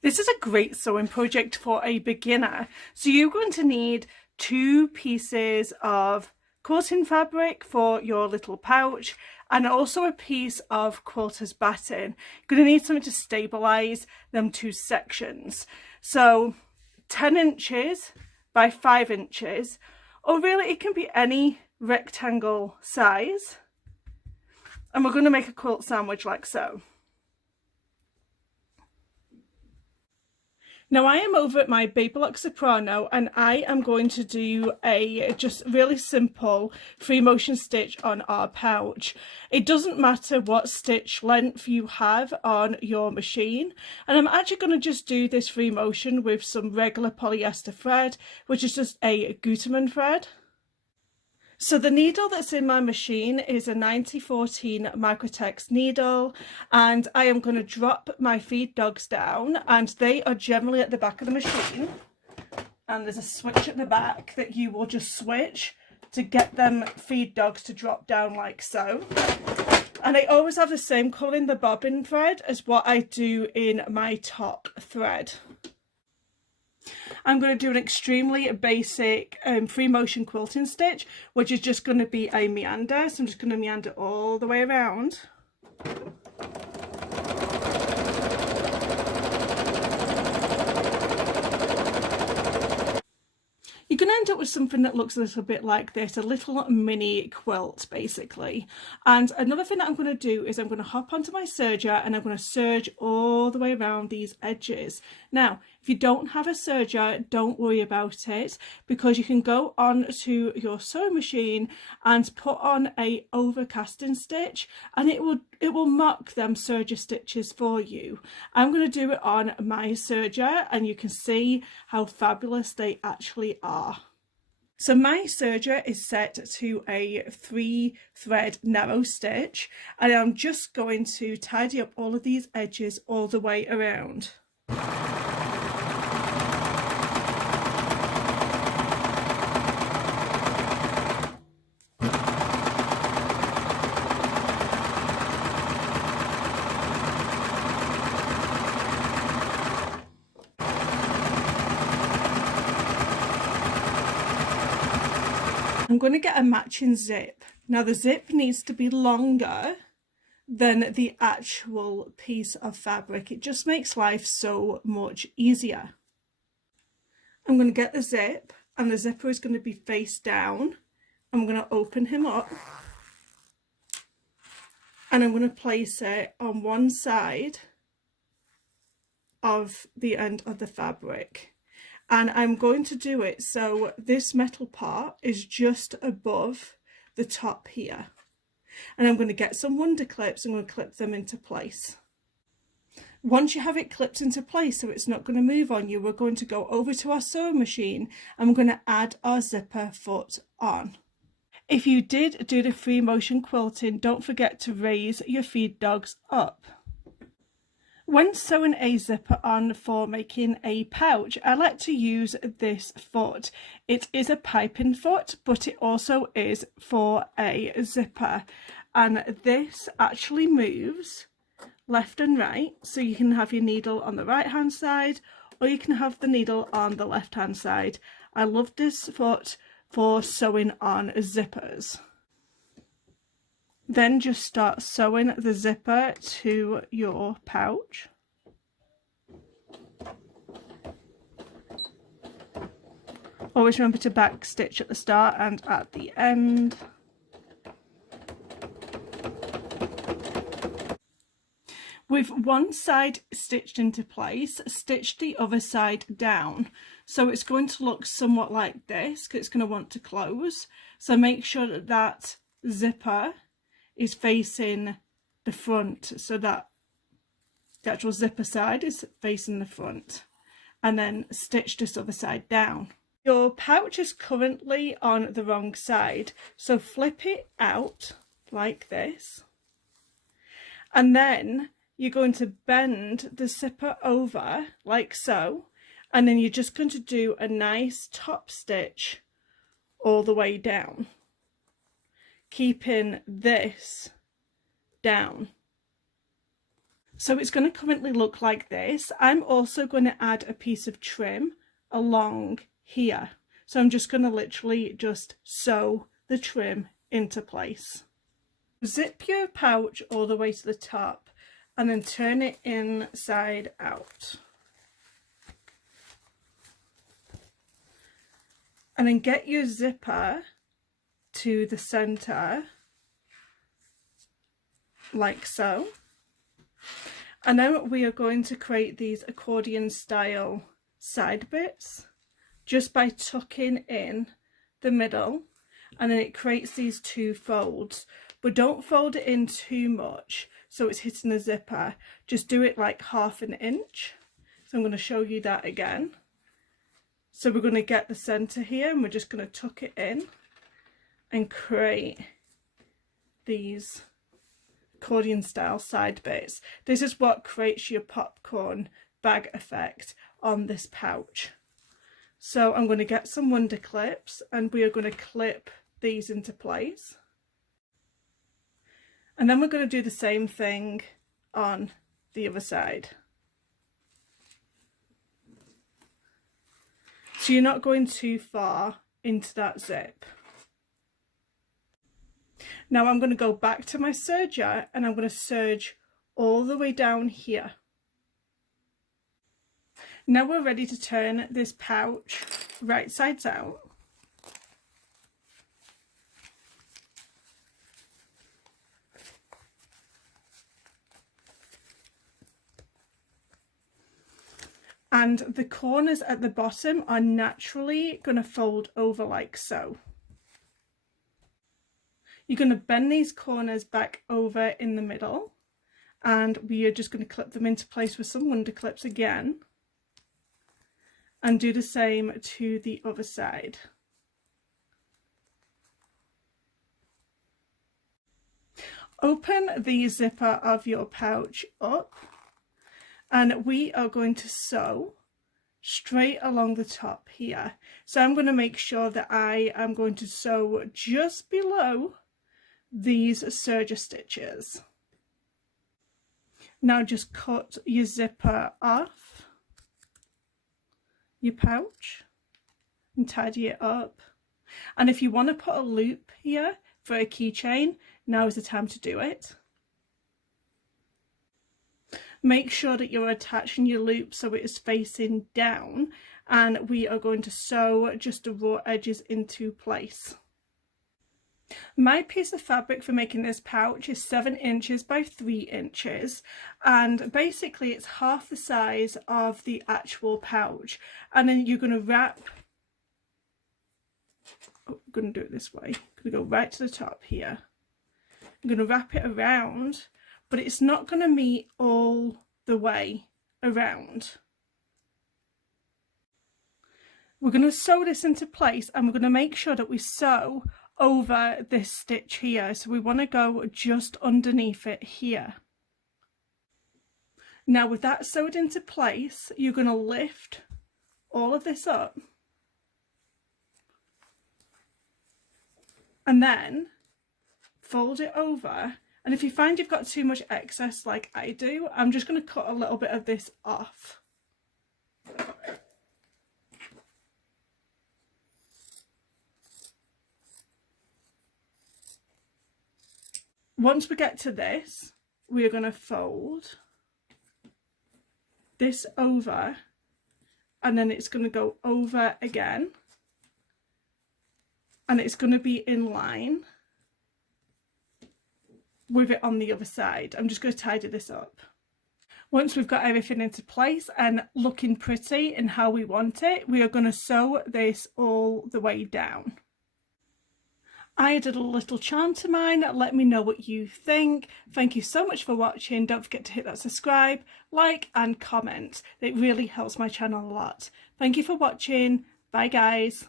This is a great sewing project for a beginner. So you're going to need 2 pieces of quilting fabric for your little pouch and also a piece of quilter's batting. You're going to need something to stabilize them 2 sections. So 10 inches by 5 inches, or really it can be any rectangle size. And we're going to make a quilt sandwich like so. Now I am over at my Baby Lock Soprano and I am going to do a just really simple free motion stitch on our pouch. It doesn't matter what stitch length you have on your machine, and I'm actually going to just do this free motion with some regular polyester thread, which is just a Gutermann thread. So the needle that's in my machine is a 9014 Microtex needle, and I am going to drop my feed dogs down, and they are generally at the back of the machine, and there's a switch at the back that you will just switch to get them feed dogs to drop down like so. And I always have the same colour in the bobbin thread as what I do in my top thread. I'm going to do an extremely basic free motion quilting stitch, which is just going to be a meander. So I'm just going to meander all the way around. You're going to end up with something that looks a little bit like this, a little mini quilt basically. And another thing that I'm going to do is I'm going to hop onto my serger and I'm going to serge all the way around these edges. Now, if you don't have a serger, don't worry about it, because you can go on to your sewing machine and put on a overcasting stitch and it will mock them serger stitches for you. I'm going to do it on my serger and you can see how fabulous they actually are. So my serger is set to a 3-thread narrow stitch, and I'm just going to tidy up all of these edges all the way around. I'm going to get a matching zip. Now the zip needs to be longer than the actual piece of fabric. It just makes life so much easier. I'm going to get the zip, and the zipper is going to be face down. I'm going to open him up and I'm going to place it on one side of the end of the fabric. And I'm going to do it so this metal part is just above the top here. And I'm going to get some wonder clips. I'm going to clip them into place. Once you have it clipped into place so it's not going to move on you, we're going to go over to our sewing machine and we're going to add our zipper foot on. If you did do the free motion quilting, don't forget to raise your feed dogs up. When sewing a zipper on for making a pouch, I like to use this foot. It is a piping foot, but it also is for a zipper. And this actually moves left and right, so you can have your needle on the right hand side or you can have the needle on the left hand side. I love this foot for sewing on zippers. Then just start sewing the zipper to your pouch. Always remember to back stitch at the start and at the end. With one side stitched into place, stitch the other side down. So it's going to look somewhat like this, because it's going to want to close. So make sure that that zipper is facing the front, so that the actual zipper side is facing the front, and then stitch this other side down. Your pouch is currently on the wrong side, so flip it out like this, and then you're going to bend the zipper over like so, and then you're just going to do a nice top stitch all the way down, keeping this down. So it's going to currently look like this. I'm also going to add a piece of trim along here. So I'm just going to literally just sew the trim into place. Zip your pouch all the way to the top and then turn it inside out. And then get your zipper to the center, like so. And then we are going to create these accordion style side bits just by tucking in the middle, and then it creates these two folds. But don't fold it in too much so it's hitting the zipper. Just do it like 1/2 inch. So I'm going to show you that again. So we're going to get the center here and we're just going to tuck it in and create these accordion style side bits. This is what creates your popcorn bag effect on this pouch. So I'm going to get some wonder clips and we are going to clip these into place. And then we're going to do the same thing on the other side. So you're not going too far into that zip. Now I'm going to go back to my serger and I'm going to serge all the way down here. Now we're ready to turn this pouch right sides out. And the corners at the bottom are naturally going to fold over like so. You're going to bend these corners back over in the middle, and we are just going to clip them into place with some wonder clips again, and do the same to the other side. Open the zipper of your pouch up, and we are going to sew straight along the top here. So I'm going to make sure that I am going to sew just below these serger stitches. Now just cut your zipper off your pouch and tidy it up. And if you want to put a loop here for a keychain, now is the time to do it. Make sure that you're attaching your loop so it is facing down, and we are going to sew just the raw edges into place. My piece of fabric for making this pouch is 7 inches by 3 inches, and basically it's half the size of the actual pouch. And then you're going to wrap, I'm going to do it this way, I'm going to go right to the top here. I'm going to wrap it around, but it's not going to meet all the way around. We're going to sew this into place, and we're going to make sure that we sew over this stitch here. So we want to go just underneath it here. Now with that sewed into place, you're going to lift all of this up and then fold it over. And if you find you've got too much excess like I do, I'm just going to cut a little bit of this off. Once we get to this, we are going to fold this over, and then it's going to go over again, and it's going to be in line with it on the other side. I'm just going to tidy this up. Once we've got everything into place and looking pretty and how we want it, we are going to sew this all the way down. I added a little charm to mine. Let me know what you think. Thank you so much for watching. Don't forget to hit that subscribe, like and comment. It really helps my channel a lot. Thank you for watching. Bye guys.